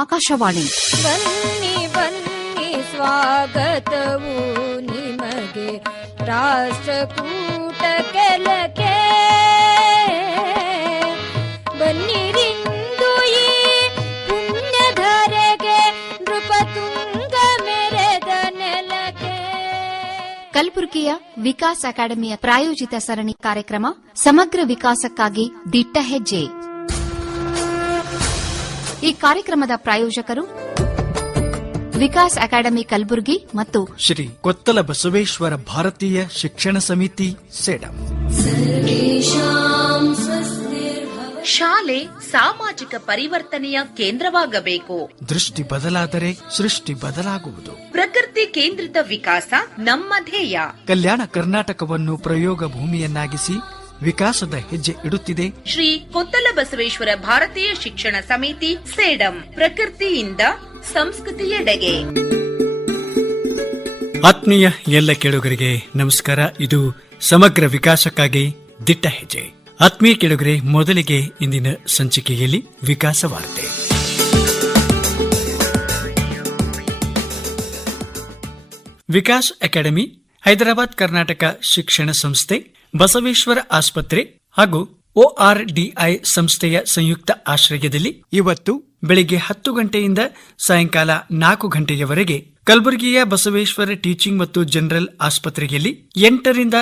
ಆಕಾಶವಾಣಿ. ಬನ್ನಿ ಬನ್ನಿ ಸ್ವಾಗತವು ನಿಮಗೆ ರಾಷ್ಟ್ರಕೂಟ ಕೆಲಕೆ ಬನ್ನಿರಿಂದು ಈ ಪುಣ್ಯಧರೆಗೆ ನೃಪತುಂಗ ಮೆರೆದ ನೆಲಕ್ಕೆ. ಕಲಬುರಗಿಯ ವಿಕಾಸ್ ಅಕಾಡೆಮಿಯ ಪ್ರಾಯೋಜಿತ ಸರಣಿ ಕಾರ್ಯಕ್ರಮ ಸಮಗ್ರ ವಿಕಾಸಕ್ಕಾಗಿ ದಿಟ್ಟ ಹೆಜ್ಜೆ. ಈ ಕಾರ್ಯಕ್ರಮದ ಪ್ರಾಯೋಜಕರು ವಿಕಾಸ್ ಅಕಾಡೆಮಿ ಕಲಬುರಗಿ ಮತ್ತು ಶ್ರೀ ಕೊತ್ತಲ ಬಸವೇಶ್ವರ ಭಾರತೀಯ ಶಿಕ್ಷಣ ಸಮಿತಿ ಸೇಡಂ. ಶಾಲೆ ಸಾಮಾಜಿಕ ಪರಿವರ್ತನೆಯ ಕೇಂದ್ರವಾಗಬೇಕು. ದೃಷ್ಟಿ ಬದಲಾದರೆ ಸೃಷ್ಟಿ ಬದಲಾಗುವುದು. ಪ್ರಕೃತಿ ಕೇಂದ್ರಿತ ವಿಕಾಸ ನಮ್ಮ ಧ್ಯೇಯ. ಕಲ್ಯಾಣ ಕರ್ನಾಟಕವನ್ನು ಪ್ರಯೋಗ ಭೂಮಿಯನ್ನಾಗಿಸಿ ವಿಕಾಸದ ಹೆಜ್ಜೆ ಇಡುತ್ತಿದೆ ಶ್ರೀ ಕೊತ್ತಲ ಬಸವೇಶ್ವರ ಭಾರತೀಯ ಶಿಕ್ಷಣ ಸಮಿತಿ ಸೇಡಂ. ಪ್ರಕೃತಿಯಿಂದ ಸಂಸ್ಕೃತಿಯೆಡೆಗೆ. ಆತ್ಮೀಯ ಎಲ್ಲ ಕೇಳುಗರಿಗೆ ನಮಸ್ಕಾರ. ಇದು ಸಮಗ್ರ ವಿಕಾಸಕ್ಕಾಗಿ ದಿಟ್ಟ ಹೆಜ್ಜೆ. ಆತ್ಮೀಯ ಕೇಳುಗರೆ, ಮೊದಲಿಗೆ ಇಂದಿನ ಸಂಚಿಕೆಯಲ್ಲಿ ವಿಕಾಸ ವಾರ್ತೆ. ವಿಕಾಸ್ ಅಕಾಡೆಮಿ, ಹೈದರಾಬಾದ್ ಕರ್ನಾಟಕ ಶಿಕ್ಷಣ ಸಂಸ್ಥೆ, ಬಸವೇಶ್ವರ ಆಸ್ಪತ್ರೆ ಹಾಗೂ ORDI ಸಂಸ್ಥೆಯ ಸಂಯುಕ್ತ ಆಶ್ರಯದಲ್ಲಿ ಇವತ್ತು ಬೆಳಿಗ್ಗೆ 10 ಗಂಟೆಯಿಂದ ಸಾಯಂಕಾಲ 4 ಗಂಟೆಯವರೆಗೆ ಕಲಬುರಗಿಯ ಬಸವೇಶ್ವರ ಟೀಚಿಂಗ್ ಮತ್ತು ಜನರಲ್ ಆಸ್ಪತ್ರೆಯಲ್ಲಿ 8 ರಿಂದ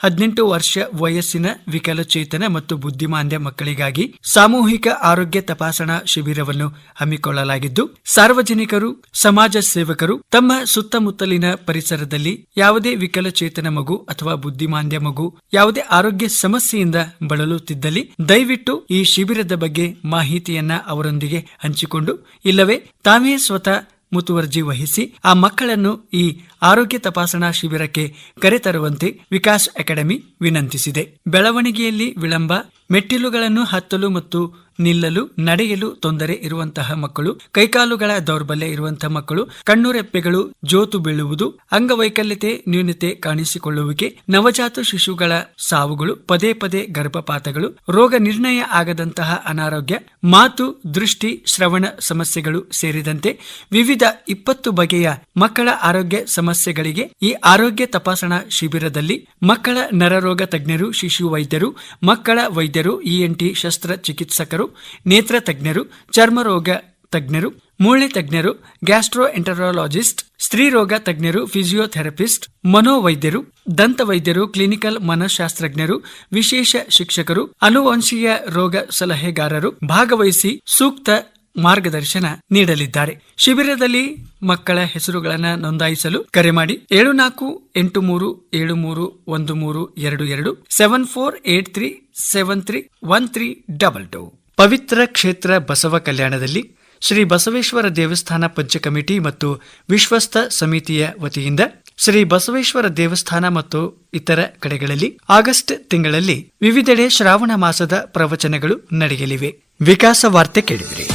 18 ವರ್ಷ ವಯಸ್ಸಿನ ವಿಕಲಚೇತನ ಮತ್ತು ಬುದ್ಧಿಮಾಂದ್ಯ ಮಕ್ಕಳಿಗಾಗಿ ಸಾಮೂಹಿಕ ಆರೋಗ್ಯ ತಪಾಸಣಾ ಶಿಬಿರವನ್ನು ಹಮ್ಮಿಕೊಳ್ಳಲಾಗಿದ್ದು, ಸಾರ್ವಜನಿಕರು, ಸಮಾಜ ಸೇವಕರು ತಮ್ಮ ಸುತ್ತಮುತ್ತಲಿನ ಪರಿಸರದಲ್ಲಿ ಯಾವುದೇ ವಿಕಲಚೇತನ ಮಗು ಅಥವಾ ಬುದ್ಧಿಮಾಂದ್ಯ ಮಗು ಯಾವುದೇ ಆರೋಗ್ಯ ಸಮಸ್ಯೆಯಿಂದ ಬಳಲುತ್ತಿದ್ದಲ್ಲಿ ದಯವಿಟ್ಟು ಈ ಶಿಬಿರದ ಬಗ್ಗೆ ಮಾಹಿತಿಯನ್ನ ಅವರೊಂದಿಗೆ ಹಂಚಿಕೊಂಡು ಇಲ್ಲವೇ ತಾವೇ ಸ್ವತಃ ಮುತುವರ್ಜಿ ವಹಿಸಿ ಆ ಮಕ್ಕಳನ್ನು ಈ ಆರೋಗ್ಯ ತಪಾಸಣಾ ಶಿಬಿರಕ್ಕೆ ಕರೆತರುವಂತೆ ವಿಕಾಸ್ ಅಕಾಡೆಮಿ ವಿನಂತಿಸಿದೆ. ಬೆಳವಣಿಗೆಯಲ್ಲಿ ವಿಳಂಬ, ಮೆಟ್ಟಿಲುಗಳನ್ನು ಹತ್ತಲು ಮತ್ತು ನಿಲ್ಲಲು, ನಡೆಯಲು ತೊಂದರೆ ಇರುವಂತಹ ಮಕ್ಕಳು, ಕೈಕಾಲುಗಳ ದೌರ್ಬಲ್ಯ ಇರುವಂತಹ ಮಕ್ಕಳು, ಕಣ್ಣುರೆಪ್ಪೆಗಳು ಜೋತು ಬೀಳುವುದು, ಅಂಗವೈಕಲ್ಯತೆ ನ್ಯೂನತೆ ಕಾಣಿಸಿಕೊಳ್ಳುವಿಕೆ, ನವಜಾತ ಶಿಶುಗಳ ಸಾವುಗಳು, ಪದೇ ಪದೇ ಗರ್ಭಪಾತಗಳು, ರೋಗ ನಿರ್ಣಯ ಆಗದಂತಹ ಅನಾರೋಗ್ಯ, ಮಾತು, ದೃಷ್ಟಿ, ಶ್ರವಣ ಸಮಸ್ಯೆಗಳು ಸೇರಿದಂತೆ ವಿವಿಧ 20 ಬಗೆಯ ಮಕ್ಕಳ ಆರೋಗ್ಯ ಸಮಸ್ಯೆಗಳಿಗೆ ಈ ಆರೋಗ್ಯ ತಪಾಸಣಾ ಶಿಬಿರದಲ್ಲಿ ಮಕ್ಕಳ ನರರೋಗ ತಜ್ಞರು, ಶಿಶು ವೈದ್ಯರು, ಮಕ್ಕಳ ವೈದ್ಯರು, ENT ಶಸ್ತ್ರಚಿಕಿತ್ಸಕರು, ನೇತ್ರ ತಜ್ಞರು, ಚರ್ಮರೋಗ ತಜ್ಞರು, ಮೂಳೆ ತಜ್ಞರು, ಗ್ಯಾಸ್ಟ್ರೋ ಎಂಟರಾಲಜಿಸ್ಟ್, ಸ್ತ್ರೀ ರೋಗ ತಜ್ಞರು, ಫಿಸಿಯೋಥೆರಪಿಸ್ಟ್, ಮನೋವೈದ್ಯರು, ದಂತ ವೈದ್ಯರು, ಕ್ಲಿನಿಕಲ್ ಮನಃಶಾಸ್ತ್ರಜ್ಞರು, ವಿಶೇಷ ಶಿಕ್ಷಕರು, ಅನುವಂಶೀಯ ರೋಗ ಸಲಹೆಗಾರರು ಭಾಗವಹಿಸಿ ಸೂಕ್ತ ಮಾರ್ಗದರ್ಶನ ನೀಡಲಿದ್ದಾರೆ. ಶಿಬಿರದಲ್ಲಿ ಮಕ್ಕಳ ಹೆಸರುಗಳನ್ನು ನೋಂದಾಯಿಸಲು ಕರೆ ಮಾಡಿ 7483731322 7483731322. ಪವಿತ್ರ ಕ್ಷೇತ್ರ ಬಸವ ಕಲ್ಯಾಣದಲ್ಲಿ ಶ್ರೀ ಬಸವೇಶ್ವರ ದೇವಸ್ಥಾನ ಪಂಚಕಮಿಟಿ ಮತ್ತು ವಿಶ್ವಸ್ತ ಸಮಿತಿಯ ವತಿಯಿಂದ ಶ್ರೀ ಬಸವೇಶ್ವರ ದೇವಸ್ಥಾನ ಮತ್ತು ಇತರ ಕಡೆಗಳಲ್ಲಿ ಆಗಸ್ಟ್ ತಿಂಗಳಲ್ಲಿ ವಿವಿಧೆಡೆ ಶ್ರಾವಣ ಮಾಸದ ಪ್ರವಚನಗಳು ನಡೆಯಲಿವೆ. ವಿಕಾಸ ವಾರ್ತೆ ಕೇಳಿದಿರಿ.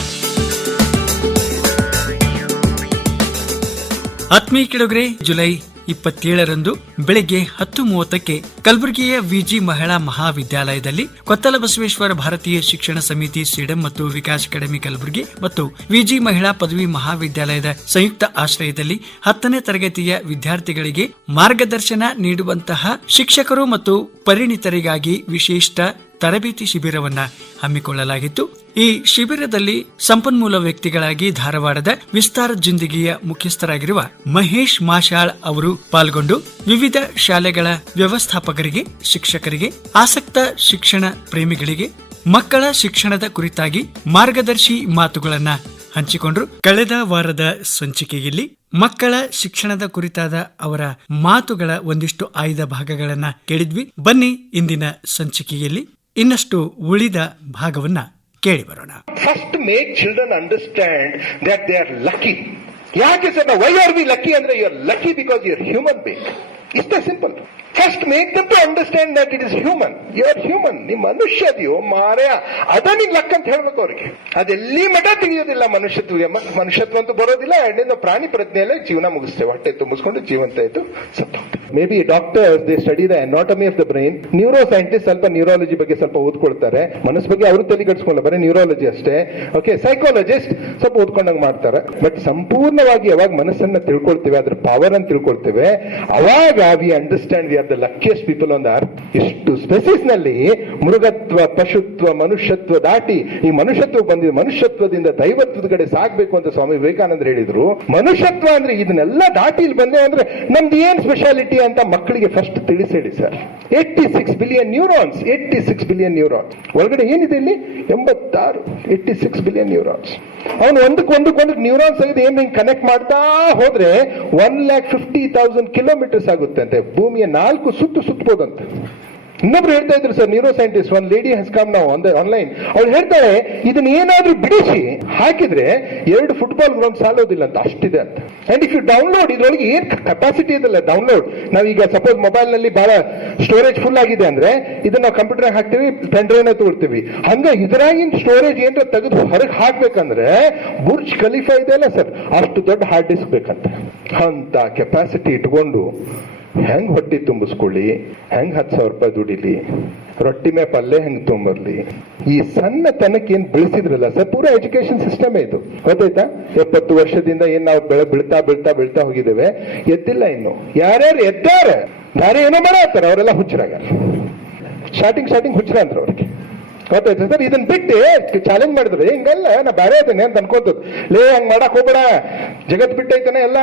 ಆತ್ಮೀಯ ಕೇಳುಗರೆ, ಜುಲೈ 27ರಂದು ಬೆಳಗ್ಗೆ 10:30ಕ್ಕೆ ಕಲಬುರಗಿಯ ವಿಜಿ ಮಹಿಳಾ ಮಹಾವಿದ್ಯಾಲಯದಲ್ಲಿ ಕೊತ್ತಲ ಬಸವೇಶ್ವರ ಭಾರತೀಯ ಶಿಕ್ಷಣ ಸಮಿತಿ ಸೇಡಂ ಮತ್ತು ವಿಕಾಸ್ ಅಕಾಡೆಮಿ ಕಲಬುರಗಿ ಮತ್ತು ವಿಜಿ ಮಹಿಳಾ ಪದವಿ ಮಹಾವಿದ್ಯಾಲಯದ ಸಂಯುಕ್ತ ಆಶ್ರಯದಲ್ಲಿ 10ನೇ ತರಗತಿಯ ವಿದ್ಯಾರ್ಥಿಗಳಿಗೆ ಮಾರ್ಗದರ್ಶನ ನೀಡುವಂತಹ ಶಿಕ್ಷಕರು ಮತ್ತು ಪರಿಣಿತರಿಗಾಗಿ ವಿಶಿಷ್ಟ ತರಬೇತಿ ಶಿಬಿರವನ್ನ ಹಮ್ಮಿಕೊಳ್ಳಲಾಗಿತ್ತು. ಈ ಶಿಬಿರದಲ್ಲಿ ಸಂಪನ್ಮೂಲ ವ್ಯಕ್ತಿಗಳಾಗಿ ಧಾರವಾಡದ ವಿಸ್ತಾರ ಜಿಂದಗಿಯ ಮುಖ್ಯಸ್ಥರಾಗಿರುವ ಮಹೇಶ್ ಮಾಶಾಳ್ ಅವರು ಪಾಲ್ಗೊಂಡು ವಿವಿಧ ಶಾಲೆಗಳ ವ್ಯವಸ್ಥಾಪಕರಿಗೆ, ಶಿಕ್ಷಕರಿಗೆ, ಆಸಕ್ತ ಶಿಕ್ಷಣ ಪ್ರೇಮಿಗಳಿಗೆ ಮಕ್ಕಳ ಶಿಕ್ಷಣದ ಕುರಿತಾಗಿ ಮಾರ್ಗದರ್ಶಿ ಮಾತುಗಳನ್ನ ಹಂಚಿಕೊಂಡ್ರು. ಕಳೆದ ವಾರದ ಸಂಚಿಕೆಯಲ್ಲಿ ಮಕ್ಕಳ ಶಿಕ್ಷಣದ ಕುರಿತಾದ ಅವರ ಮಾತುಗಳ ಒಂದಿಷ್ಟು ಆಯ್ದ ಭಾಗಗಳನ್ನ ಕೇಳಿದ್ವಿ. ಬನ್ನಿ ಇಂದಿನ ಸಂಚಿಕೆಯಲ್ಲಿ ಇನ್ನಷ್ಟು ಉಳಿದ ಭಾಗವನ್ನ ಕೇಳಿ ಬರೋಣ. First make children understand that they are lucky. ಯಾಕೆ sir, why are we lucky ಅಂದ್ರೆ you are lucky because you are human being. ಇಷ್ಟೇ simple. First make them to understand that it is human. You are human. ನೀ ಮನುಷ್ಯ ಅದೆಯೋ ಮಾರ್ಯ, ಅದ ನಿನ್ luck ಅಂತ ಹೇಳ್ಬೇಕು ಅವ್ರಿಗೆ. ಅದೆಲ್ಲಿ ಮಠ ತಿಳಿಯೋದಿಲ್ಲ ಮನುಷ್ಯತ್ವ ಅಂತೂ ಬರೋದಿಲ್ಲ. ಎರಡನೇದು ಪ್ರಾಣಿ ಪ್ರಜ್ಞೆಯಲ್ಲೇ ಜೀವನ ಮುಗಿಸ್ತೇವೆ, ಹೊಟ್ಟೆ ತುಂಬಿಸ್ಕೊಂಡು ಜೀವಂತ ಆಯ್ತು ಸತ್ತು. May be doctors they study the anatomy of the brain. Neuro scientist ಸ್ವಲ್ಪ ನ್ಯೂರಾಲಜಿ ಬಗ್ಗೆ ಸ್ವಲ್ಪ ಓದ್ಕೊಳ್ತಾರೆ. ಮನಸ್ಸು ಬಗ್ಗೆ ಅವರು ತಲೆ ಕೆಡಿಸ್ಕೊಳ್ಳಲ್ಲ, ಬರೀ ನ್ಯೂರಾಲಜಿ ಅಷ್ಟೇ. ಓಕೆ, ಸೈಕಾಲಜಿಸ್ಟ್ ಸ್ವಲ್ಪ ಓದ್ಕೊಂಡಂಗ್ ಮಾಡ್ತಾರೆ. ಬಟ್ ಸಂಪೂರ್ಣವಾಗಿ ಯಾವಾಗ ಮನಸ್ಸನ್ನ ತಿಳ್ಕೊಳ್ತೇವೆ, ಅದ್ರ ಪವರ್ ಅಂತ ತಿಳ್ಕೊಳ್ತೇವೆ, ಅವಾಗ we understand we are the luckiest people on the earth. ಇಷ್ಟು ಸ್ಪೆಸಿಸ್ ನಲ್ಲಿ ಮೃಗತ್ವ, ಪಶುತ್ವ, ಮನುಷ್ಯತ್ವ ದಾಟಿ ಈ ಮನುಷ್ಯತ್ವ ಬಂದಿದೆ. ಮನುಷ್ಯತ್ವದಿಂದ ದೈವತ್ವದ ಕಡೆ ಸಾಗ್ಬೇಕು ಅಂತ ಸ್ವಾಮಿ ವಿವೇಕಾನಂದ ಹೇಳಿದ್ರು. ಮನುಷ್ಯತ್ವ ಅಂದ್ರೆ ಇದನ್ನೆಲ್ಲ ದಾಟಿ ಇಲ್ಲಿ ಬಂದೆ ಅಂದ್ರೆ ನಮ್ದು ಏನ್ ಸ್ಪೆಷಾಲಿಟಿ ಅಂತ ಮಕ್ಕಳಿಗೆ ಫಸ್ಟ್ ತಿಳಿಸೇಳಿ sir. 86 billion neurons, 86 billion neurons. ಒಳಗಡೆ ಏನಿದೆ ಇಲ್ಲಿ? 86, 86 ಬಿಲಿಯನ್ ನ್ಯೂರಾನ್ಸ್. ಅವನು ಒಂದಕ್ಕೊಂದಕ್ಕೆ ನ್ಯೂರಾನ್ಸ್ ಆಗಿದೆ ಏನ್ ಹಿಂಗ್ ಕನೆಕ್ಟ್ ಮಾಡ್ತಾ ಹೋದ್ರೆ 1,50,000 ಕಿಲೋಮೀಟರ್ಸ್ ಆಗುತ್ತೆ ಅಂತೆ. ಭೂಮಿಯ 4 ಸುತ್ತಬೋದಂತೆ. ಇನ್ನೊಬ್ರು ಹೇಳ್ತಾ ಇದ್ರು sir, neuro scientist, one lady has come now on the online. ಅವ್ರು ಹೇಳ್ತಾರೆ ಇದನ್ನ ಏನಾದ್ರೂ ಬಿಡಿಸಿ ಹಾಕಿದ್ರೆ 2 ಫುಟ್ಬಾಲ್ ಗ್ರೌಂಡ್ ಸಾಲೋದಿಲ್ಲ ಅಂತ, ಅಷ್ಟಿದೆ ಅಂತ. ಅಂಡ್ ಇಫ್ ಯು ಡೌನ್ಲೋಡ್, ಇದ್ರೊಳಗೆ ಏನ್ ಕೆಪಾಸಿಟಿ ಇದಲ್ಲ ಡೌನ್ಲೋಡ್. ನಾವೀಗ ಸಪೋಸ್ ಮೊಬೈಲ್ ನಲ್ಲಿ ಬಹಳ ಸ್ಟೋರೇಜ್ ಫುಲ್ ಆಗಿದೆ ಅಂದ್ರೆ ಇದನ್ನ ನಾವು ಕಂಪ್ಯೂಟರ್ ಹಾಕ್ತಿವಿ, ಪೆನ್ ಡ್ರೈವ್ ನ ತಗೊಳ್ತೀವಿ. ಹಂಗ ಇದ್ರಾಗಿನ ಸ್ಟೋರೇಜ್ ಏನಾರ ತೆಗೆದು ಹೊರಗೆ ಹಾಕ್ಬೇಕಂದ್ರೆ ಬುರ್ಜ್ ಖಲೀಫಾ ಇದೆ ಅಲ್ಲ ಸರ್, ಅಷ್ಟು ದೊಡ್ಡ ಹಾರ್ಡ್ ಡಿಸ್ಕ್ ಬೇಕಂತ. ಅಂತ ಕೆಪಾಸಿಟಿ ಇಟ್ಕೊಂಡು ಹೆಂಗ್ ಹೊಟ್ಟಿ ತುಂಬಿಸ್ಕೊಳ್ಳಿ, ಹೆಂಗ್ 10,000 ರೂಪಾಯಿ ದುಡಿಲಿ, ರೊಟ್ಟಿ ಮೇ ಪಲ್ಲೆ ಹೆಂಗ್ ತೊಂಬರ್ಲಿ. ಈ ಸಣ್ಣ ತನಕ್ಕೆ ಏನ್ ಬೆಳೆಸಿದ್ರಲ್ಲ ಸರ್, ಪೂರಾ ಎಜುಕೇಶನ್ ಸಿಸ್ಟಮ್ ಇದು. ಗೊತ್ತಾಯ್ತಾ? 70 ವರ್ಷದಿಂದ ಏನ್ ನಾವು ಬೆಳ್ತಾ ಹೋಗಿದ್ದೇವೆ, ಎದ್ದಿಲ್ಲ ಇನ್ನು. ಯಾರ್ಯಾರು ಎದ್ದಾರೆ, ಯಾರೇ ಏನೋ ಮಾಡತ್ತಾರ, ಅವರೆಲ್ಲ ಹುಚ್ಚರಾಗ. ಸ್ಟಾರ್ಟಿಂಗ್ ಹುಚ್ಚರ ಅಂದ್ರ ಅವ್ರಿಗೆ. ಗೊತ್ತಾಯ್ತು ಸರ್? ಇದನ್ನ ಬಿಟ್ಟು ಚಾಲೆಂಜ್ ಮಾಡಿದ್ರು, ಹಿಂಗಲ್ಲ ನಾ ಬೇರೆ ಇದ್ದೇನೆ ಅಂತ ಅನ್ಕೋತದ್. ಲೇ ಹಂಗ್ ಮಾಡಕ್ ಹೋಗ್ಬೇಡ, ಜಗತ್ ಬಿಟ್ಟೈತಾನೆ ಎಲ್ಲ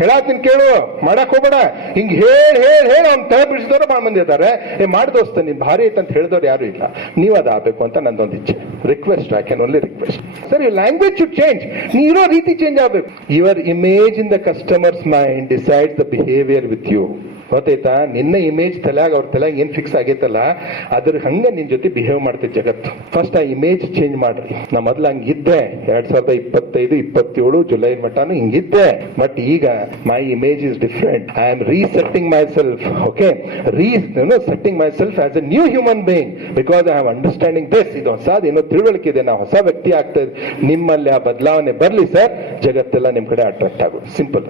ಹೇಳಾತೀನಿ ಕೇಳು, ಮಾಡಕ್ ಹೋಗ್ಬೇಡ. ಹಿಂಗ್ ಹೇಳಿ ಅವ್ನ್ ತಲೆ ಬಿಡಿಸಿದವ್ರು ಭಾಳ ಮಂದಿ ಇದ್ದಾರೆ. ಮಾಡ್ದೋಸ್ತ ನೀನ್ ಭಾರಿ ಐತೆ ಅಂತ ಹೇಳಿದವ್ರು ಯಾರು ಇಲ್ಲ. ನೀವ್ ಅದ ಆಗ್ಬೇಕು ಅಂತ ನಂದೊಂದು ಇಚ್ಛೆ, request. I can only request sir, you language should change. ನೀ ಇರೋ ರೀತಿ ಚೇಂಜ್ ಆಗ್ಬೇಕು. Your image in the customers mind decides the behaviour with you. ಗೊತ್ತಾಯ್ತಾ? ನಿನ್ನ ಇಮೇಜ್ ತಲೆಯಾಗ ಅವ್ರ ತಲೆಯಾಗ ಏನ್ ಫಿಕ್ಸ್ ಆಗೈತಲ್ಲ, ಅದ್ರ ಹಂಗ ನಿನ್ ಜೊತೆ ಬಿಹೇವ್ ಮಾಡ್ತೈತೆ ಜಗತ್ತು. ಫಸ್ಟ್ ಆ ಇಮೇಜ್ ಚೇಂಜ್ ಮಾಡ್ರಿ. ನಾ ಮೊದ್ಲು ಹಂಗಿದ್ದೆ 2025-27 ಜುಲೈ ಮಟಾನು ಹಿಂಗಿದ್ದೆ. ಬಟ್ ಈಗ my image is different. I am resetting myself. Okay, setting myself as a new human being because I am understanding this. ಇದು ಹೊಸದೇನೋ ತಿಳುವಳಿಕೆ ಇದೆ, ನಾವು ಹೊಸ ವ್ಯಕ್ತಿ ಆಗ್ತಾ ಇದೆ. ನಿಮ್ಮಲ್ಲಿ ಆ ಬದಲಾವಣೆ ಬರ್ಲಿ ಸರ್, ಜಗತ್ತೆಲ್ಲ ನಿಮ್ ಕಡೆ ಅಟ್ರಾಕ್ಟ್ ಆಗೋದು. ಸಿಂಪಲ್.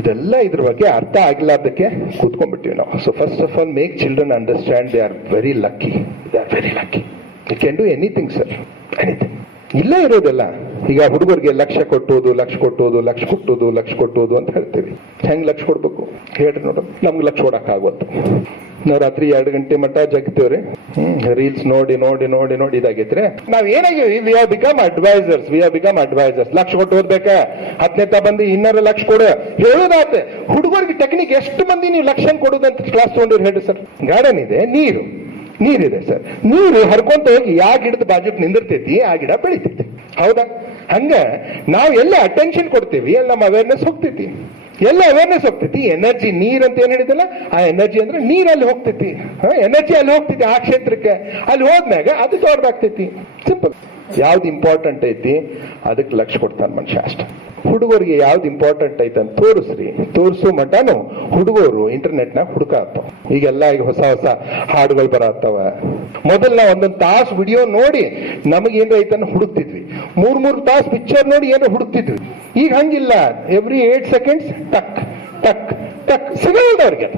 ಇದೆಲ್ಲ ಇದ್ರ ಬಗ್ಗೆ ಅರ್ಥ ಆಗಿಲ್ಲಾರ್ದಕ್ಕೆ ಕೂತ್ಕೊಂಡ್ಬಿಟ್ಟಿವಿ ನಾವು. So first of all make children understand they are very lucky. They are very lucky. You can do anything sir, anything. ಇಲ್ಲೇ ಇರೋದಲ್ಲ. ಈಗ ಹುಡುಗರಿಗೆ ಲಕ್ಷ ಕೊಟ್ಟೋದು ಅಂತ ಹೇಳ್ತೀವಿ. ಹೆಂಗ್ ಲಕ್ಷ ಕೊಡ್ಬೇಕು ಹೇಳ್ರಿ ನೋಡ. ನಮ್ಗೆ ಲಕ್ಷ ಕೊಡಕ್ ಆಗೋದು. ನಾವು ರಾತ್ರಿ 2 ಗಂಟೆ ಮಟ್ಟ ಜಗ್ತೇವ್ರಿ. ರೀಲ್ಸ್ ನೋಡಿ ಇದಾಗೈತ್ರಿ. ನಾವ್ ಏನಾಗಿವಿ, ವಿ ಹ್ಯಾವ್ ಬಿಕಮ್ ಅಡ್ವೈಸರ್ಸ್. ಲಕ್ಷ ಕೊಟ್ಟು ಓದ್ಬೇಕಾ, 10ನೇ ಬಂದು ಇನ್ನರ ಲಕ್ಷ ಕೊಡ ಹೇಳೋದಾತೆ. ಹುಡುಗರಿಗೆ ಟೆಕ್ನಿಕ್ ಎಷ್ಟು ಮಂದಿ ನೀವು ಲಕ್ಷ ಕೊಡೋದಂತ ಕ್ಲಾಸ್ ತಗೊಂಡಿವ್ರು ಹೇಳ್ರಿ ಸರ್. ಗಾರ್ಡನ್ ಇದೆ, ನೀರಿದೆ ಸರ್. ನೀರು ಹರ್ಕೊಂತ ಹೋಗಿ ಯಾವ ಗಿಡದ ಬಾಜುಕ್ ನಿಂದಿರ್ತೈತಿ, ಆ ಗಿಡ ಬೆಳಿತೈತಿ. ಹೌದಾ? ಹಂಗ ನಾವು ಎಲ್ಲ ಅಟೆನ್ಷನ್ ಕೊಡ್ತೀವಿ, ಎಲ್ಲ ನಮ್ಮ ಅವೇರ್ನೆಸ್ ಹೋಗ್ತೈತಿ. ಎನರ್ಜಿ ನೀರ್ ಅಂತ ಏನ್ ಹೇಳಿದಲ್ಲ, ಆ ಎನರ್ಜಿ ಅಂದ್ರೆ ನೀರಲ್ಲಿ ಹೋಗ್ತೈತಿ. ಎನರ್ಜಿ ಅಲ್ಲಿ ಹೋಗ್ತೈತಿ ಆ ಕ್ಷೇತ್ರಕ್ಕೆ. ಅಲ್ಲಿ ಹೋದ್ಮ್ಯಾಗ ಅದು ದೊಡ್ಡದಾಗ್ತೈತಿ. ಸಿಂಪಲ್. ಯಾವ್ದು ಇಂಪಾರ್ಟೆಂಟ್ ಐತಿ ಅದಕ್ಕೆ ಲಕ್ಷ ಕೊಡ್ತಾನೆ ಮನುಷ್ಯ ಅಷ್ಟೇ. ಹುಡುಗರಿಗೆ ಯಾವ್ದು ಇಂಪಾರ್ಟೆಂಟ್ ಐತೆ ಅಂತ ತೋರಿಸೋ ಮಟನು ಹುಡುಗರು ಇಂಟರ್ನೆಟ್ ನಾಗ ಹುಡುಕಾಗ್ತಾವ. ಈಗೆಲ್ಲ ಈಗ ಹೊಸ ಹಾಡುಗಳು ಬರತ್ತವ. ಮೊದಲ್ ನಾವು 1 ತಾಸು ವಿಡಿಯೋ ನೋಡಿ ನಮಗೇನು ಐತನ್ನು ಹುಡುಕ್ತಿದ್ವಿ. 3 ತಾಸು ಪಿಕ್ಚರ್ ನೋಡಿ ಏನೋ ಹುಡುಕ್ತಿದ್ವಿ. ಈಗ ಹಂಗಿಲ್ಲ. ಎವ್ರಿ 8 ಸೆಕೆಂಡ್ಸ್ ಟಕ್ ಟಕ್ ಟಕ್ ಸಿಗಲ್ದವ್ರಿಗೆ.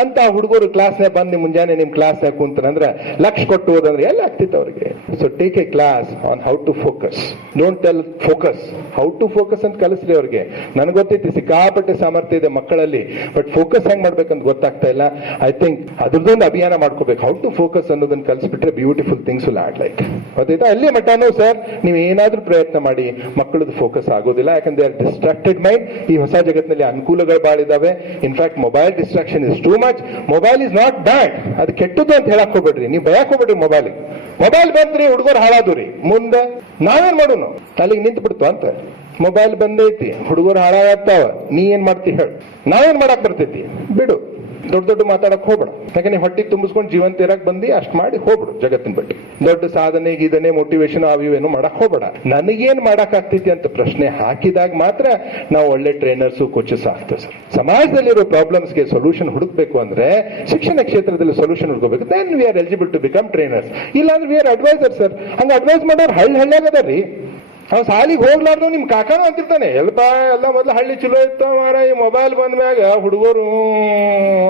ಅಂತ ಹುಡುಗರು ಕ್ಲಾಸ್ನಾಗ ಬಂದು ಮುಂಜಾನೆ ನಿಮ್ ಕ್ಲಾಸ್ನಾಗ ಕುಂತಂದ್ರೆ ಲಕ್ಷ ಕೊಟ್ಟು ಹೋದಂದ್ರೆ ಎಲ್ಲ ಆಗ್ತಿತ್ತು ಅವ್ರಿಗೆ. So take a class on how to focus. Don't tell focus, how to focus ಅಂತ ಕಲಿಸ್ರಿ ಅವ್ರಿಗೆ. ನನಗೆ ಗೊತ್ತೈತಿ ಸಿಕ್ಕಾಪಟ್ಟೆ ಸಾಮರ್ಥ್ಯ ಇದೆ ಮಕ್ಕಳಲ್ಲಿ, ಬಟ್ ಫೋಕಸ್ ಹೆಂಗ್ ಮಾಡ್ಬೇಕಂತ ಗೊತ್ತಾಗ್ತಾ ಇಲ್ಲ. ಐ ಥಿಂಕ್ ಅದ್ರದ್ದೊಂದು ಅಭಿಯಾನ ಮಾಡ್ಕೋಬೇಕು. ಹೌ ಟು ಫೋಕಸ್ ಅನ್ನೋದನ್ನ ಕಲಿಸ್ಬಿಟ್ರೆ beautiful things will add like. ಗೊತ್ತಾಯ್ತಾ? ಅಲ್ಲಿ ಮಟಾನು ಸರ್ ನೀವು ಏನಾದ್ರೂ ಪ್ರಯತ್ನ ಮಾಡಿ ಮಕ್ಕಳದ್ದು ಫೋಕಸ್ ಆಗೋದಿಲ್ಲ. ಯಾಕಂದ್ರೆ ಆರ್ ಡಿಸ್ಟ್ರಾಕ್ಟೆಡ್ ಮೈಂಡ್. ಈ ಹೊಸ ಜಗತ್ತಿನಲ್ಲಿ ಅನುಕೂಲಗಳು ಬಾಳ ಇದಾವೆ. In fact mobile distraction is too much. Mobile is not bad. ಅದು ಕೆಟ್ಟದ್ದು ಅಂತ ಹೇಳಕ್ ಹೋಗ್ಬೇಡ್ರಿ, ನೀವು ಭಯಕ್ ಹೋಗ್ಬೇಡ್ರಿ. ಮೊಬೈಲ್ ಬಂದ್ರಿ ಹುಡುಗರು ಹಾಳಾದ್ರಿ, ಮುಂದೆ ನಾವೇನ್ ಮಾಡೋನು? ಅಲ್ಲಿಗೆ ನಿಂತು ಬಿಡ್ತು ಅಂತ. ಮೊಬೈಲ್ ಬಂದೈತಿ, ಹುಡುಗರು ಹಾಳಾಗ್ತಾವ, ನೀ ಏನ್ ಮಾಡ್ತಿ ಹೇಳು? ನಾವೇನ್ ಮಾಡಕ್ ಬರ್ತೈತಿ? ಬಿಡು. ದೊಡ್ಡ ದೊಡ್ಡ ಮಾತಾಡಕ್ ಹೋಗ್ಬೇಡ. ಯಾಕಂದ್ರೆ ಹೊಟ್ಟಿಗೆ ತುಂಬಿಸ್ಕೊಂಡು ಜೀವಂತ ಇರಕ್ ಬಂದು ಅಷ್ಟ್ ಮಾಡಿ ಹೋಗ್ಬಿಡು ಜಗತ್ತಿನ ಬಗ್ಗೆ. ದೊಡ್ಡ ಸಾಧನೆ ಗೀದನೆ ಮೋಟಿವೇಶನ್ ಅವು ಏನು ಮಾಡಕ್ ಹೋಗ್ಬೇಡ. ನನಗೇನ್ ಮಾಡಕ್ ಆಗ್ತೈತಿ ಅಂತ ಪ್ರಶ್ನೆ ಹಾಕಿದಾಗ ಮಾತ್ರ ನಾವು ಒಳ್ಳೆ ಟ್ರೈನರ್ಸ್ ಕೋಚಸ್ ಆಗ್ತೇವೆ ಸರ್. ಸಮಾಜದಲ್ಲಿರೋ ಪ್ರಾಬ್ಲಮ್ಸ್ಗೆ ಸೊಲ್ಯೂಷನ್ ಹುಡುಕ್ಬೇಕು ಅಂದ್ರೆ ಶಿಕ್ಷಣ ಕ್ಷೇತ್ರದಲ್ಲಿ ಸೊಲ್ಯೂಷನ್ ಹುಡುಕಬೇಕು. Then we are eligible to become trainers. ಇಲ್ಲಾಂದ್ರೆ ವಿ ಆರ್ ಅಡ್ವೈಸರ್ ಸರ್. ಹಂಗ ಅಡ್ವೈಸ್ ಮಾಡೋರು ಹಳ್ಳಿಯಾಗದಾರ್ರಿ. ಅವ್ ಸಾಲಿಗೆ ಹೋಗ್ಲಾರ್ದು ನಿಮ್ ಕಾಕಾನು ಅಂತಿರ್ತಾನೆ, ಎಲ್ಲ ಮೊದ್ಲು ಹಳ್ಳಿ ಚಲೋ ಇತ್ತು ಮಾರ, ಈ ಮೊಬೈಲ್ ಬಂದ ಮ್ಯಾಗ ಹುಡುಗರು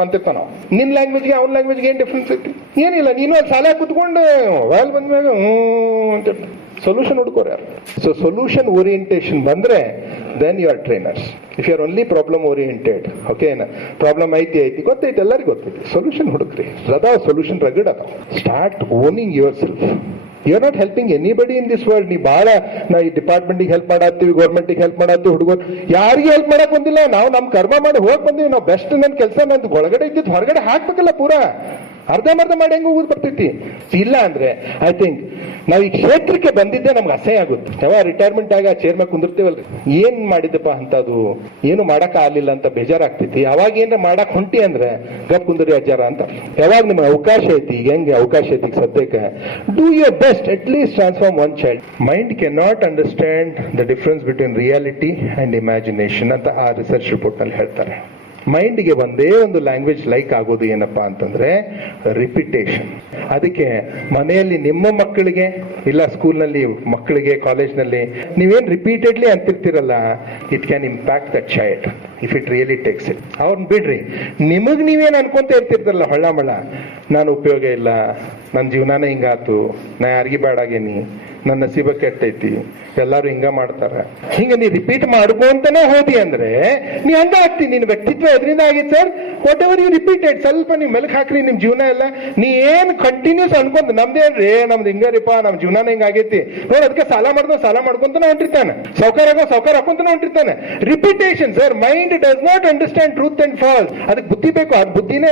ಅಂತಿರ್ತಾನ. ನಿನ್ ಲ್ಯಾಂಗ್ವೇಜ್ಗೆ ಅವ್ನ ಲ್ಯಾಂಗ್ವೇಜ್ಗೆ ಏನ್ ಡಿಫ್ರೆನ್ಸ್ ಐತಿ? ಏನಿಲ್ಲ, ನೀನು ಅಲ್ಲಿ ಸಾಲ ಕುತ್ಕೊಂಡು ಮೊಬೈಲ್ ಬಂದ ಮ್ಯಾಗ ಅಂತಿರ್ತ. ಸೊಲ್ಯೂಷನ್ ಹುಡುಕೋರು ಯಾರು? ಸೊ ಸೊಲ್ಯೂಷನ್ ಓರಿಯೆಂಟೇಷನ್ ಬಂದ್ರೆ then you are trainers. If you are only problem oriented, ಓಕೆನಾ, ಪ್ರಾಬ್ಲಮ್ ಐತಿ ಗೊತ್ತೈತಿ, ಎಲ್ಲರಿಗೂ ಗೊತ್ತೈತಿ, ಸೊಲ್ಯೂಷನ್ ಹುಡುಕ್ರಿ. ಅದಾವ ಸೊಲ್ಯೂಷನ್ ರಗಡ್ ಅದಾವ. Start owning yourself. You are not helping anybody in this world. ನೀ ಬಹಳ ನಾವು ಈ ಡಿಪಾರ್ಟ್ಮೆಂಟ್ಗೆ ಹೆಲ್ಪ್ ಮಾಡತ್ತೀವಿ, ಗೌರ್ಮೆಂಟ್ಗೆ ಹೆಲ್ಪ್ ಮಾಡತ್ತೀವಿ, ಹುಡುಗರು ಯಾರಿಗೆ ಹೆಲ್ಪ್ ಮಾಡಕ್ ಬಂದಿಲ್ಲ. ನಾವು ನಮ್ ಕರ್ಮ ಮಾಡಿ ಹೋಗಕ್ ಬಂದೀವಿ. ನಾವು ಬೆಸ್ಟ್ ನನ್ನ ಕೆಲಸ ನಂದು ಒಳಗಡೆ ಇದ್ದಿದ್ದು ಹೊರಗಡೆ ಹಾಕ್ಬೇಕಲ್ಲ. ಪೂರಾ ಅರ್ಧಂಬರ್ಧ ಮಾಡಿ ಹೆಂಗ ಹೋಗೋದು ಬರ್ತೈತಿ. ಇಲ್ಲ ಅಂದ್ರೆ ಐ ಥಿಂಕ್ ನಾವ್ ಈ ಕ್ಷೇತ್ರಕ್ಕೆ ಬಂದಿದ್ದೆ ನಮ್ಗೆ ಅಸಹ್ಯ ಆಗುತ್ತೆ. ಯಾವ ರಿಟೈರ್ಮೆಂಟ್ ಆಗಿ ಆ ಚೇರ್ ಮೇಲೆ ಕುಂದಿರ್ತೀವಲ್ರಿ, ಏನ್ ಮಾಡಿದಪ್ಪ ಅಂತದು, ಏನು ಮಾಡಕ್ ಆಗ್ಲಿಲ್ಲ ಅಂತ ಬೇಜಾರಾಗ್ತೈತಿ. ಅವಾಗ ಏನ್ರ ಮಾಡಕ್ ಹೊಂಟಿ ಅಂದ್ರೆ ಗಪ್ ಕುಂದರಿ ಅಜ್ಜಾರ ಅಂತ. ಯಾವಾಗ ನಿಮ್ಗೆ ಅವಕಾಶ ಐತಿ, ಈಗ ಹೆಂಗೆ ಅವಕಾಶ ಐತಿ ಸದ್ಯಕ್ಕೆ, do your best, at least transform one child. Mind can not understand the difference between reality and imagination ಅಂತ ಆ ರಿಸರ್ಚ್ ರಿಪೋರ್ಟ್ ನಲ್ಲಿ ಹೇಳ್ತಾರೆ. ಮೈಂಡ್ಗೆ ಒಂದೇ ಒಂದು ಲ್ಯಾಂಗ್ವೇಜ್ ಲೈಕ್ ಆಗೋದು ಏನಪ್ಪಾ ಅಂತಂದ್ರೆ ರಿಪಿಟೇಷನ್. ಅದಕ್ಕೆ ಮನೆಯಲ್ಲಿ ನಿಮ್ಮ ಮಕ್ಕಳಿಗೆ, ಇಲ್ಲ ಸ್ಕೂಲ್ನಲ್ಲಿ ಮಕ್ಕಳಿಗೆ, ಕಾಲೇಜ್ನಲ್ಲಿ ನೀವೇನ್ ರಿಪೀಟೆಡ್ಲಿ ಅಂತಿರ್ತಿರಲ್ಲ, it can impact the child if it really takes it. ಅವ್ರನ್ನ ಬಿಡ್ರಿ, ನಿಮಗ್ ನೀವೇನ್ ಅನ್ಕೊಂತ ಇರ್ತಿರ್ತಾರಲ್ಲ ಹೊಳ್ಳಮಳ, ನಾನು ಉಪಯೋಗ ಇಲ್ಲ, ನನ್ನ ಜೀವನಾನೇ ಹಿಂಗಾತು, ನಾ ಯಾರಿಗೂ ಬೇಡಾಗೇನಿ, ನನ್ನ ನಸೀಬ ಕೆಟ್ಟೈತಿ, ಎಲ್ಲಾರು ಹಿಂಗ ಮಾಡ್ತಾರ, ಹಿಂಗ ನೀ ರಿಪೀಟ್ ಮಾಡ್ಕೊಂತಾನೆ ಹೋದಿ ಅಂದ್ರೆ ನೀ ಹಂಗ ಆಗ್ತಿ. ನಿನ್ ವ್ಯಕ್ತಿತ್ವ ಎದ್ರಿಂದ ಆಗಿತ್ತು sir. Whatever you repeated, ಸ್ವಲ್ಪ ನೀವು ಮೆಲಕ್ ಹಾಕ್ರಿ ನಿಮ್ ಜೀವನ ಎಲ್ಲ. ನೀ ಏನ್ ಕಂಟಿನ್ಯೂಸ್ ಅನ್ಕೊಂತ ನಮ್ದೇನ್ರಿ, ನಮ್ದು ಹಿಂಗಾರಿಪ್ಪ, ನಮ್ ಜೀವನ ಹಿಂಗ ಆಗೈತಿ ನೋಡಿ, ಅದಕ್ಕೆ ಸಾಲ ಮಾಡ್ಕೊಂತಾನೆ ಹೊಂಟಿರ್ತಾನೆ, ಸಾವುಕಾರ ಹಾಕೊಂತಾನೆ ಹೊಂಟಿರ್ತಾನೆ. Repetition sir. Mind does not understand truth and false. ಅದಕ್ಕೆ ಬುದ್ಧಿ ಬೇಕು. ಅದು ಬುದ್ಧಿನೇ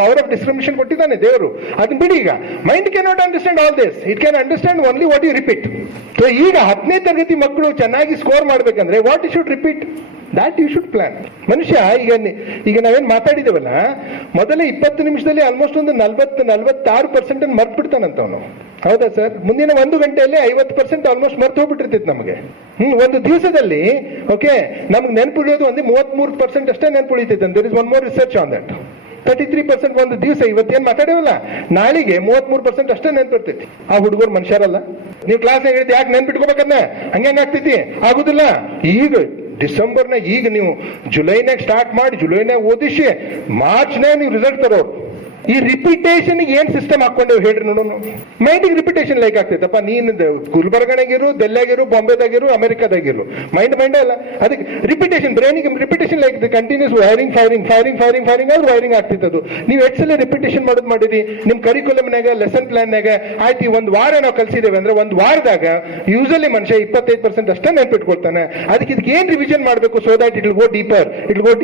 ಪವರ್ ಆಫ್ ಡಿಸ್ಕ್ರಿಮಿನೇಷನ್ ಕೊಟ್ಟಿದ್ದಾನೆ ದೇವರು. ಅದನ್ನ ಬಿಡಿ. ಈಗ mind can not understand all this. It can understand only what you repeat. So ಈಗ 10ನೇ ತರಗತಿ ಮಕ್ಕಳು ಚೆನ್ನಾಗಿ ಸ್ಕೋರ್ ಮಾಡ್ಬೇಕಂದ್ರೆ what you should repeat, that you should plan. ಮನುಷ್ಯ ಈಗ ನಾವೇನ್ ಮಾತಾಡಿದೇವಲ್ಲ, ಮೊದಲ 20 ನಿಮಿಷದಲ್ಲಿ ಆಲ್ಮೋಸ್ಟ್ ಒಂದು 46% ಮರ್ತ್ ಬಿಡ್ತಾನಂತವನು. ಹೌದಾ ಸರ್? ಮುಂದಿನ 1 ಗಂಟೆಯಲ್ಲಿ 50% ಆಲ್ಮೋಸ್ಟ್ ಮರ್ತ್ ಹೋಗ್ಬಿಟ್ಟಿರ್ತೈತಿ ನಮಗೆ. ಒಂದು ದಿವಸದಲ್ಲಿ ಓಕೆ ನಮ್ಗೆ ನೆನಪುಳಿಯೋದು ಒಂದು 33% ಅಷ್ಟೇ ನೆನಪುಳಿತೈತೆ. There is one more research on that. 33% ಒಂದು ದಿವಸ ಇವತ್ತೇನ್ ಮಾತಾಡೇವಲ್ಲ, ನಾಳೆಗೆ 33% ಅಷ್ಟೇ ನೆನ್ಪಿರ್ತೈತಿ. ಆ ಹುಡುಗರು ಮನುಷ್ಯರಲ್ಲ. ನೀವು ಕ್ಲಾಸ್ ಹೇಳಿದ್ರೆ ಯಾಕೆ ನೆನ್ಪಿಟ್ಕೋಬೇಕನ್ನ? ಹಂಗೆ ಆಗ್ತೈತಿ? ಆಗುದಿಲ್ಲ. ಈಗ ಡಿಸೆಂಬರ್ನಾಗ, ಈಗ ನೀವು ಜುಲೈನಾಗ ಸ್ಟಾರ್ಟ್ ಮಾಡಿ, ಜುಲೈನಾಗ ಓದಿಸಿ ಮಾರ್ಚ್ನಾಗ ನೀವು ರಿಸಲ್ಟ್ ತರೋರು. ಈ ರಿಪಿಟೇಷನ್ ಏನ್ ಸಿಸ್ಟಮ್ ಹಾಕೊಂಡೇವ್ ಹೇಳ್ರಿ ನೋಡೋಣ. ಮೈಂಡಿಗೆ ರಿಪಿಟೇಷನ್ ಲೈಕ್ ಆಗ್ತೈತಪ್ಪ. ನೀನ್ ಗುಲ್ಬರ್ಗನಾಗಿರು, ಡೆಲ್ಲಿಯಾಗಿರು, ಬಾಂಬೆದಾಗಿರು, ಅಮೆರಿಕಾದಾಗಿರು, ಮೈಂಡ್ ಅಲ್ಲ. ಅದಕ್ಕೆ ರಿಪಿಟೇಷನ್, ಬ್ರೈನಿಗೆ ರಿಪಿಟೇಷನ್ ಲೈಕ್ ಕಂಟಿನ್ಯೂಸ್ ವೈರಿಂಗ್ ಆದ್ರೆ ವೈರಿಂಗ್ ಆಗ್ತಿತ್ತು. ನೀವು ಎಕ್ಸಲ್ಲಿ ರಿಪಿಟೇಷನ್ ಮಾಡಿರಿ ನಿಮ್ ಕರಿಕ್ಯುಲಮ್ನಾಗ, ಲೆಸನ್ ಪ್ಲಾನ್ನಾಗ. ಆಯ್ತು, ಒಂದ್ ವಾರ ನಾವು ಕಲ್ಸಿದ್ದೇವೆ ಅಂದ್ರೆ ಒಂದ್ ವಾರದಾಗ ಯೂಸಲಿ ಮನುಷ್ಯ 25% ಅಷ್ಟೇ ನೆನ್ಪಿಟ್ಕೊಳ್ತಾನೆ. ಅದಕ್ಕೆ ಇದಕ್ಕೆ ಏನ್ ರಿವಿಷನ್ ಮಾಡಬೇಕು so that it will go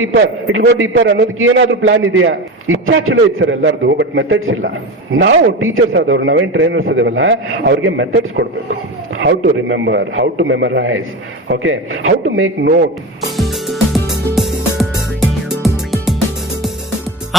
deeper ಅನ್ನೋದಕ್ಕೆ ಏನಾದ್ರೂ ಪ್ಲಾನ್ ಇದೆಯಾ? ಇಚ್ಛಾ ಚಲೋ ಐತಿ ಸರ್ ಎಲ್ಲರದು, ಬಟ್ ಮೆಥಡ್ಸ್ ಇಲ್ಲ. ನಾವು ಟೀಚರ್ಸ್ ಆದವ್ರು, ನಾವೇನ್ ಟ್ರೈನರ್ಸ್ ಇದೇವಲ್ಲ, ಅವ್ರಿಗೆ ಮೆಥಡ್ಸ್ ಕೊಡ್ಬೇಕು. How to remember, how to memorise, okay, how to make note.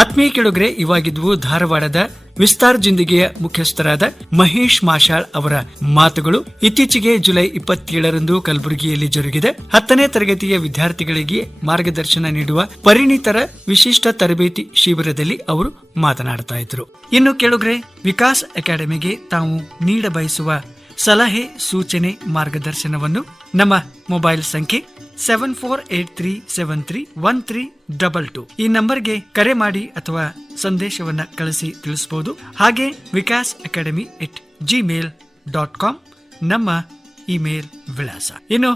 ಆತ್ಮೀಯ ಕೆಳಗರೆ, ಇವಾಗಿದ್ವು ಧಾರವಾಡದ ವಿಸ್ತಾರ್ ಜಿಂದಗಿಯ ಮುಖ್ಯಸ್ಥರಾದ ಮಹೇಶ್ ಮಾಷಾಳ್ ಅವರ ಮಾತುಗಳು. ಇತ್ತೀಚೆಗೆ ಜುಲೈ 27ರಂದು ಕಲಬುರಗಿಯಲ್ಲಿ ಜರುಗಿದ 10ನೇ ತರಗತಿಯ ವಿದ್ಯಾರ್ಥಿಗಳಿಗೆ ಮಾರ್ಗದರ್ಶನ ನೀಡುವ ಪರಿಣಿತರ ವಿಶಿಷ್ಟ ತರಬೇತಿ ಶಿಬಿರದಲ್ಲಿ ಅವರು ಮಾತನಾಡ್ತಾ ಇದ್ರು. ಇನ್ನು ಕೆಳಗರೆ, ವಿಕಾಸ್ ಅಕಾಡೆಮಿಗೆ ತಾವು ನೀಡಬಯಸುವ ಸಲಹೆ, ಸೂಚನೆ, ಮಾರ್ಗದರ್ಶನವನ್ನು ನಮ್ಮ ಮೊಬೈಲ್ ಸಂಖ್ಯೆ 7483731322 ಈ ನಂಬರ್ಗೆ ಕರೆ ಮಾಡಿ ಅಥವಾ ಸಂದೇಶವನ್ನ ಕಳಿಸಿ ತಿಳಿಸಬಹುದು. ಹಾಗೆ ವಿಕಾಸ್ ಅಕಾಡೆಮಿ @gmail.com ನಮ್ಮ ಇಮೇಲ್ ವಿಳಾಸ. ಇನ್ನು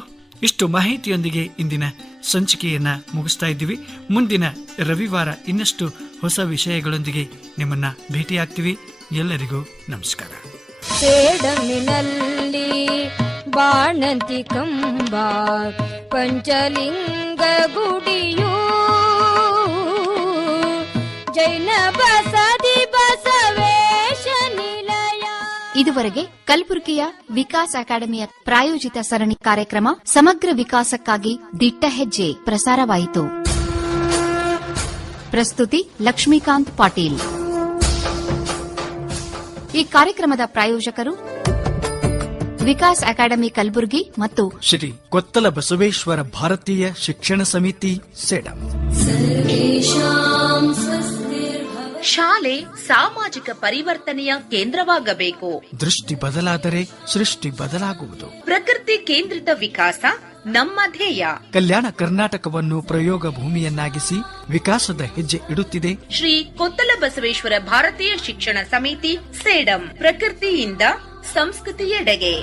ಇಷ್ಟು ಮಾಹಿತಿಯೊಂದಿಗೆ ಇಂದಿನ ಸಂಚಿಕೆಯನ್ನ ಮುಗಿಸ್ತಾ ಇದ್ದೀವಿ. ಮುಂದಿನ ರವಿವಾರ ಇನ್ನಷ್ಟು ಹೊಸ ವಿಷಯಗಳೊಂದಿಗೆ ನಿಮ್ಮನ್ನ ಭೇಟಿಯಾಗ್ತೀವಿ. ಎಲ್ಲರಿಗೂ ನಮಸ್ಕಾರ. ಸೇಡಮಿನಲ್ಲಿ ಬಾಣಂತಿ ಕಂಬ ಪಂಚಲಿಂಗ ಗುಡಿಯು ಜೈನ ಬಸದಿ ಬಸವೇಶ ನಿಲಯ. ಇದುವರೆಗೆ ಕಲಬುರಗಿಯ ವಿಕಾಸ್ ಅಕಾಡೆಮಿಯ ಪ್ರಾಯೋಜಿತ ಸರಣಿ ಕಾರ್ಯಕ್ರಮ ಸಮಗ್ರ ವಿಕಾಸಕ್ಕಾಗಿ ದಿಟ್ಟ ಹೆಜ್ಜೆ ಪ್ರಸಾರವಾಯಿತು. ಪ್ರಸ್ತುತಿ ಲಕ್ಷ್ಮೀಕಾಂತ್ ಪಾಟೀಲ್. ಈ ಕಾರ್ಯಕ್ರಮದ ಪ್ರಾಯೋಜಕರು ವಿಕಾಸ್ ಅಕಾಡೆಮಿ ಕಲಬುರಗಿ ಮತ್ತು ಶ್ರೀ ಕೊತ್ತಲ ಬಸವೇಶ್ವರ ಭಾರತೀಯ ಶಿಕ್ಷಣ ಸಮಿತಿ ಸೇಡಂ. ಶಾಲೆ ಸಾಮಾಜಿಕ ಪರಿವರ್ತನೆಯ ಕೇಂದ್ರವಾಗಬೇಕು. ದೃಷ್ಟಿ ಬದಲಾದರೆ ಸೃಷ್ಟಿ ಬದಲಾಗುವುದು. ಪ್ರಕೃತಿ ಕೇಂದ್ರಿತ ವಿಕಾಸ ನಮ್ಮ ಧ್ಯೇಯ. ಕಲ್ಯಾಣ ಕರ್ನಾಟಕವನ್ನು ಪ್ರಯೋಗ ಭೂಮಿಯನ್ನಾಗಿಸಿ ವಿಕಾಸದ ಹೆಜ್ಜೆ ಇಡುತ್ತಿದೆ ಶ್ರೀ ಕೊತ್ತಲ ಬಸವೇಶ್ವರ ಭಾರತೀಯ ಶಿಕ್ಷಣ ಸಮಿತಿ ಸೇಡಂ. ಪ್ರಕೃತಿಯಿಂದ ಸಂಸ್ಕೃತಿಯೆಡೆಗೆ.